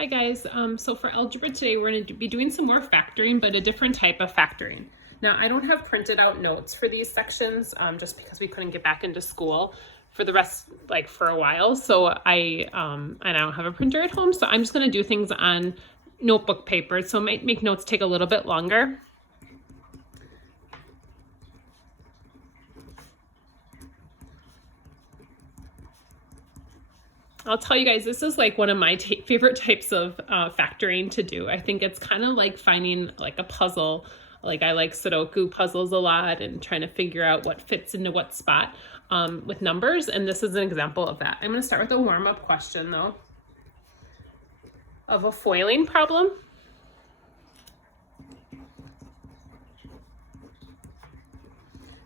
Hi guys, so for algebra today we're going to be doing some more factoring, but a different type of factoring. Now I don't have printed out notes for these sections just because we couldn't get back into school for the rest, like for a while. So I don't have a printer at home, so I'm just going to do things on notebook paper. So it might make notes take a little bit longer. I'll tell you guys, this is like one of my favorite types of factoring to do. I think it's kind of like finding like a puzzle. Like I like Sudoku puzzles a lot and trying to figure out what fits into what spot with numbers. And this is an example of that. I'm going to start with a warm-up question though of a foiling problem.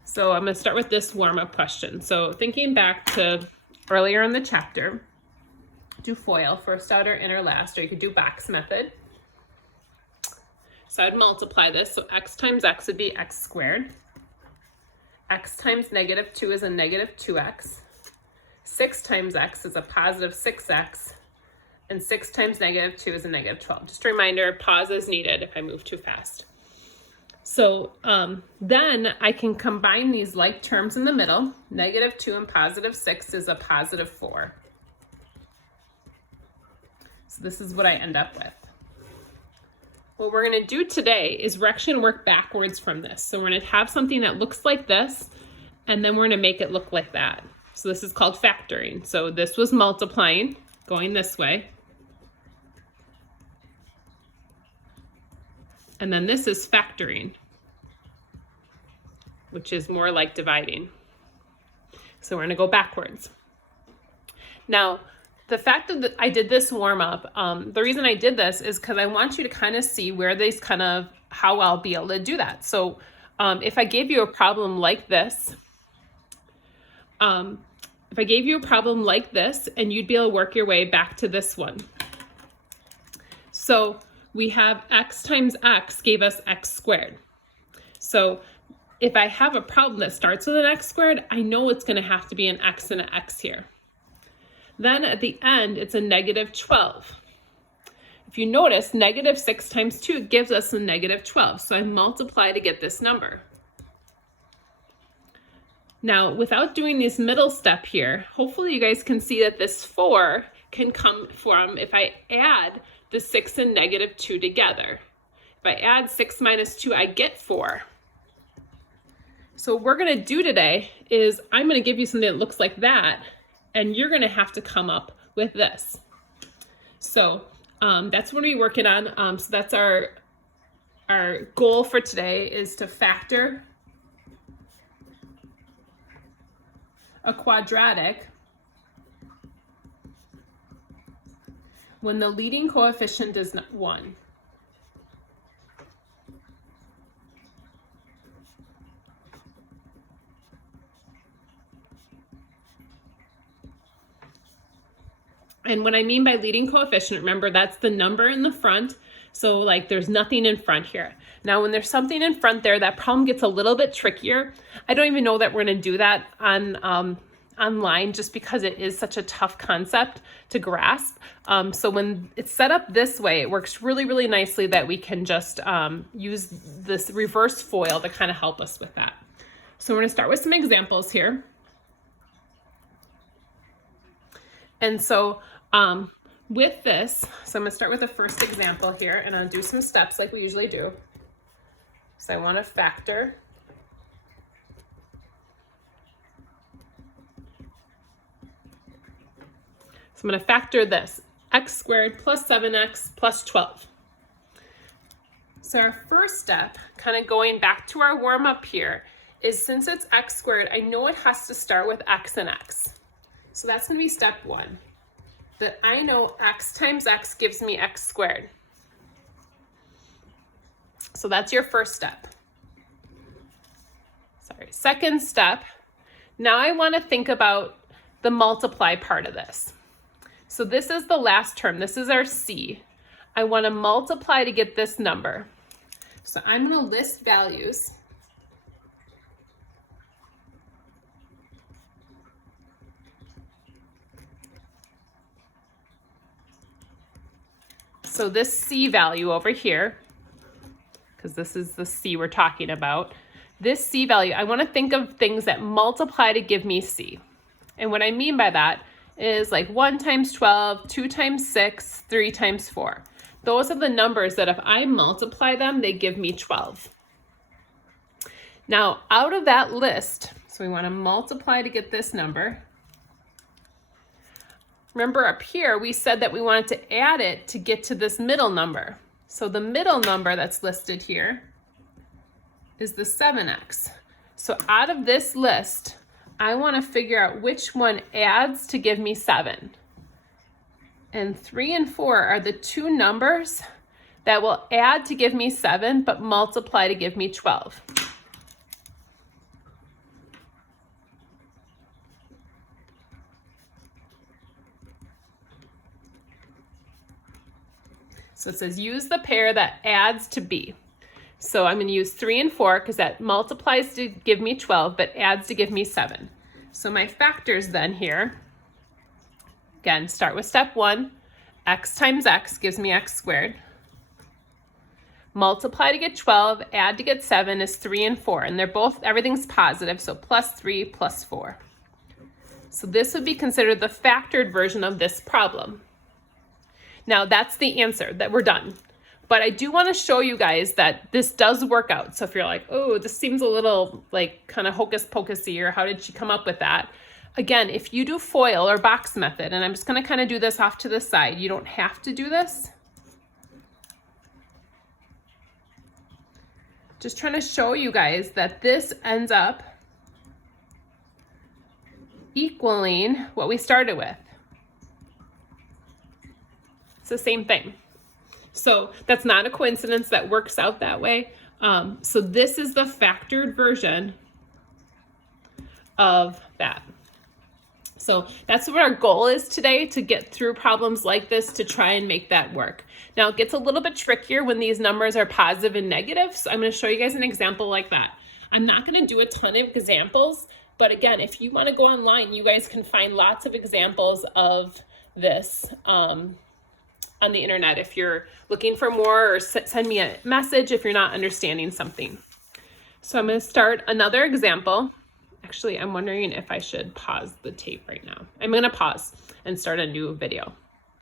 So I'm going to start with this warm-up question. So thinking back to earlier in the chapter, do FOIL, first, outer, inner, last, or you could do box method. So I'd multiply this. So x times x would be x squared. X times -2 is a -2x. 6 times x is a positive 6x. And 6 times -2 is a -12. Just a reminder, pause is needed if I move too fast. So then I can combine these like terms in the middle. -2 and positive 6 is a positive 4. So this is what I end up with. What we're going to do today is we're actually going to work backwards from this. So we're going to have something that looks like this, and then we're going to make it look like that. So this is called factoring. So this was multiplying, going this way. And then this is factoring, which is more like dividing. So we're going to go backwards. Now, the fact that I did this warm up, the reason I did this is because I want you to kind of see where these how I'll be able to do that. So if I gave you a problem like this, and you'd be able to work your way back to this one. So we have x times x gave us x squared. So if I have a problem that starts with an x squared, I know it's going to have to be an x and an x here. Then at the end, it's a -12. If you notice, -6 times 2 gives us a -12. So I multiply to get this number. Now, without doing this middle step here, hopefully you guys can see that this 4 can come from if I add the 6 and -2 together. If I add 6 minus 2, I get 4. So what we're going to do today is I'm going to give you something that looks like that, and you're going to have to come up with this. So that's what we're working on. So that's our goal for today is to factor a quadratic when the leading coefficient is 1. And what I mean by leading coefficient, remember that's the number in the front. So like there's nothing in front here. Now when there's something in front there, that problem gets a little bit trickier. I don't even know that we're going to do that on online just because it is such a tough concept to grasp. So when it's set up this way, it works really, really nicely that we can just use this reverse FOIL to kind of help us with that. So we're going to start with some examples here. And so with this, so I'm going to start with the first example here, and I'll do some steps like we usually do. So I want to factor I'm going to factor this, x squared plus 7x plus 12. So our first step, kind of going back to our warm up here, is since it's x squared, I know it has to start with x and x. So that's going to be step 1. That I know x times x gives me x squared. So that's your first step. Second step, now I want to think about the multiply part of this. So this is the last term. This is our c. I want to multiply to get this number. So I'm going to list values. So this C value over here, because this is the C we're talking about, this C value, I want to think of things that multiply to give me C. And what I mean by that is like 1 times 12, 2 times 6, 3 times 4. Those are the numbers that if I multiply them, they give me 12. Now, out of that list, so we want to multiply to get this number. Remember up here, we said that we wanted to add it to get to this middle number. So the middle number that's listed here is the 7x. So out of this list, I want to figure out which one adds to give me 7. And 3 and 4 are the two numbers that will add to give me 7, but multiply to give me 12. So it says use the pair that adds to B. So I'm going to use 3 and 4 because that multiplies to give me 12, but adds to give me 7. So my factors then here, again, start with step 1. X times x gives me x squared. Multiply to get 12, add to get 7 is 3 and 4. And they're both, everything's positive, so plus 3 plus 4. So this would be considered the factored version of this problem. Now that's the answer, that we're done. But I do want to show you guys that this does work out. So if you're like, oh, this seems a little like kind of hocus pocusy, or how did she come up with that? Again, if you do FOIL or box method, and I'm just going to kind of do this off to the side, you don't have to do this. Just trying to show you guys that this ends up equaling what we started with. It's the same thing. So that's not a coincidence, that works out that way. So this is the factored version of that. So that's what our goal is today, to get through problems like this to try and make that work. Now it gets a little bit trickier when these numbers are positive and negative. So I'm going to show you guys an example like that. I'm not going to do a ton of examples, but again, if you want to go online, you guys can find lots of examples of this on the internet if you're looking for more, or send me a message if you're not understanding something. So I'm going to start another example. Actually, I'm wondering if I should pause the tape right now. I'm going to pause and start a new video.